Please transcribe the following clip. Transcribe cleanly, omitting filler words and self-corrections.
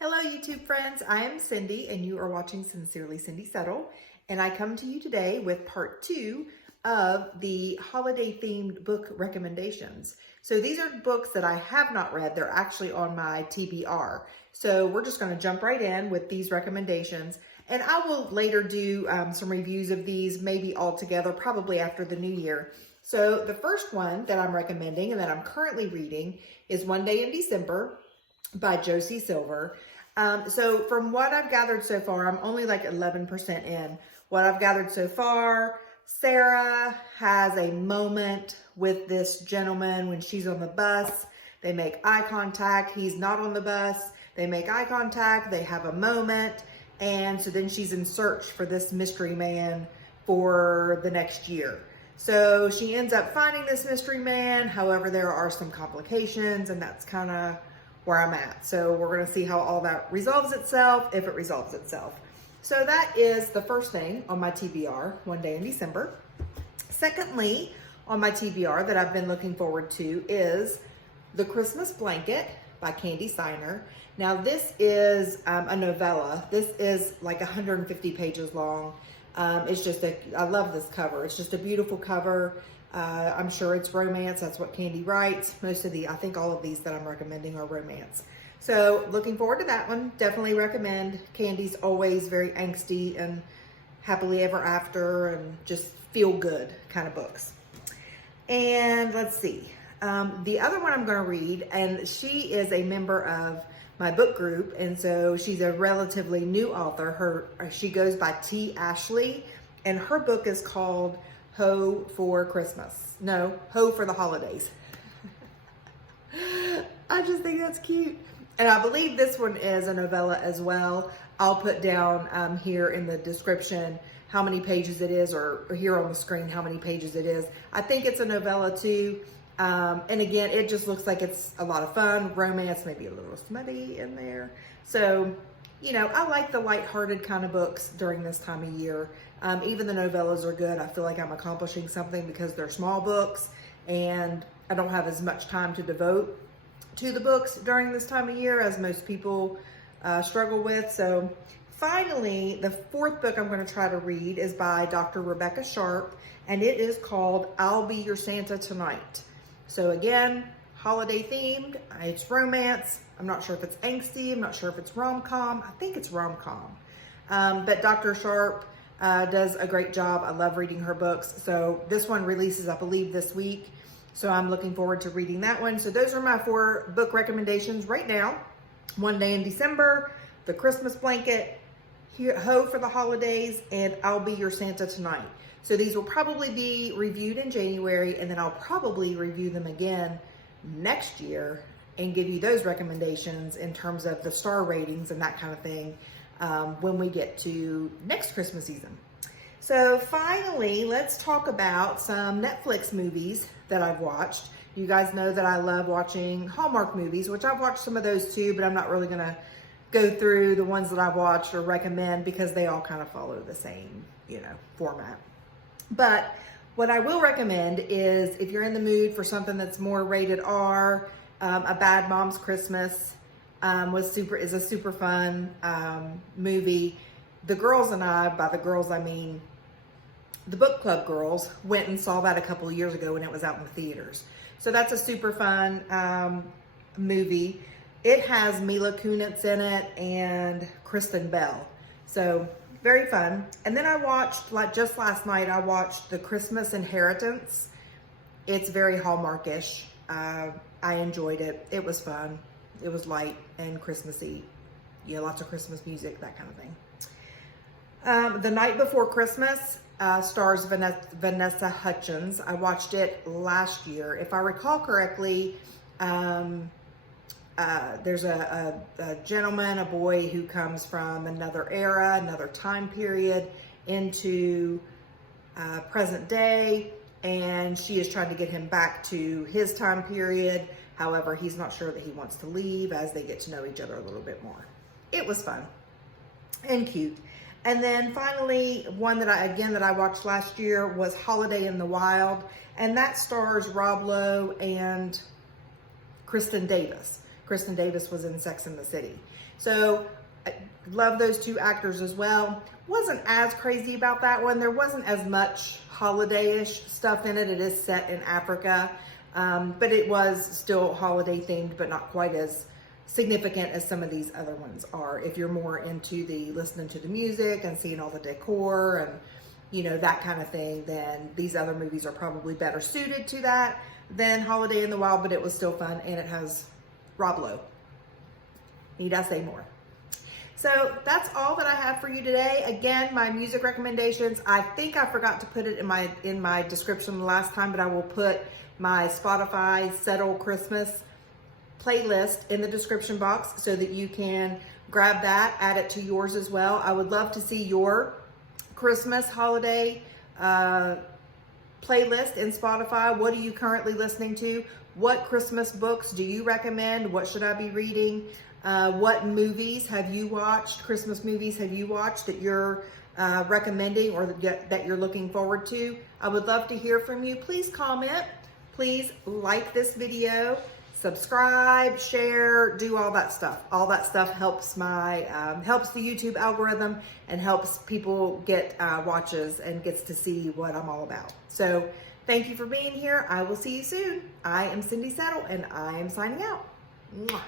Hello YouTube friends, I am Cindy and you are watching Sincerely Cindy Settle, and I come to you today with part 2 of the holiday themed book recommendations. So these are books that I have not read, they're actually on my TBR. So we're just going to jump right in with these recommendations, and I will later do some reviews of these, maybe all together, probably after the new year. So the first one that I'm recommending and that I'm currently reading is One Day in December by Josie Silver. So from what I've gathered so far, I'm only like 11% in. What I've gathered so far, Sarah has a moment with this gentleman when she's on the bus. They make eye contact. He's not on the bus. They make eye contact. They have a moment. And so then she's in search for this mystery man for the next year. So she ends up finding this mystery man. However, there are some complications, and that's kind of where I'm at. So we're going to see how all that resolves itself, if it resolves itself. So that is the first thing on my TBR, One Day in December. Secondly, on my TBR that I've been looking forward to is The Christmas Blanket by Kandi Steiner. Now this is a novella. This is like 150 pages long. It's just I love this cover. It's just a beautiful cover. I'm sure it's romance. That's what Kandi writes. I think all of these that I'm recommending are romance. So looking forward to that one. Definitely recommend. Kandi's always very angsty and happily ever after and just feel good kind of books. And let's see. The other one I'm going to read, and she is a member of my book group, and so she's a relatively new author. She goes by T. Ashley, and her book is called Ho for Christmas. No, Ho for the Holidays. I just think that's cute. And I believe this one is a novella as well. I'll put down here in the description how many pages it is, or here on the screen how many pages it is. I think it's a novella too. And again, it just looks like it's a lot of fun, romance, maybe a little smutty in there. So, you know, I like the lighthearted kind of books during this time of year. Even the novellas are good. I feel like I'm accomplishing something because they're small books and I don't have as much time to devote to the books during this time of year as most people struggle with. So finally, the fourth book I'm going to try to read is by Dr. Rebecca Sharp, and it is called I'll Be Your Santa Tonight. So again, holiday themed, it's romance. I'm not sure if it's angsty. I'm not sure if it's rom-com. I think it's rom-com. But Dr. Sharp does a great job. I love reading her books. So this one releases, I believe, this week. So I'm looking forward to reading that one. So those are my 4 book recommendations right now. One Day in December, The Christmas Blanket, Ho for the Holidays, and I'll Be Your Santa Tonight. So these will probably be reviewed in January, and then I'll probably review them again next year and give you those recommendations in terms of the star ratings and that kind of thing when we get to next Christmas season. So finally, let's talk about some Netflix movies that I've watched. You guys know that I love watching Hallmark movies, which I've watched some of those too, but I'm not really gonna go through the ones that I've watched or recommend because they all kind of follow the same, format. But what I will recommend is if you're in the mood for something that's more rated R, A Bad Mom's Christmas is a super fun movie. The girls and I, by the girls I mean the book club girls, went and saw that a couple of years ago when it was out in the theaters. So that's a super fun movie. It has Mila Kunis in it and Kristen Bell. So very fun. And then I watched, like just last night, I watched The Christmas Inheritance. It's very Hallmarkish. I enjoyed it. It was fun. It was light and Christmassy. Lots of Christmas music, that kind of thing. The Night Before Christmas stars Vanessa Hudgens. I watched it last year. If I recall correctly, there's a gentleman, a boy who comes from another era, another time period into present day, and she is trying to get him back to his time period. However, he's not sure that he wants to leave as they get to know each other a little bit more. It was fun and cute. And then finally, one that I watched last year was Holiday in the Wild, and that stars Rob Lowe and Kristen Davis. Kristen Davis was in Sex and the City. So I love those two actors as well. Wasn't as crazy about that one. There wasn't as much holiday-ish stuff in it. It is set in Africa, but it was still holiday themed, but not quite as significant as some of these other ones are. If you're more into the listening to the music and seeing all the decor and, you know, that kind of thing, then these other movies are probably better suited to that than Holiday in the Wild, but it was still fun, and it has Rob Lowe. Need I say more? So that's all that I have for you today. Again, my music recommendations, I think I forgot to put it in my description the last time, but I will put my Spotify Settle Christmas playlist in the description box so that you can grab that, add it to yours as well. I would love to see your Christmas holiday playlist in Spotify. What are you currently listening to? What Christmas books do you recommend? What should I be reading? What movies have you watched? Christmas movies have you watched that you're recommending or that you're looking forward to? I would love to hear from you. Please comment. Please like this video, subscribe, share, do all that stuff. All that stuff helps helps the YouTube algorithm and helps people get watches and gets to see what I'm all about. So thank you for being here. I will see you soon. I am Cindy Saddle, and I am signing out. Mwah.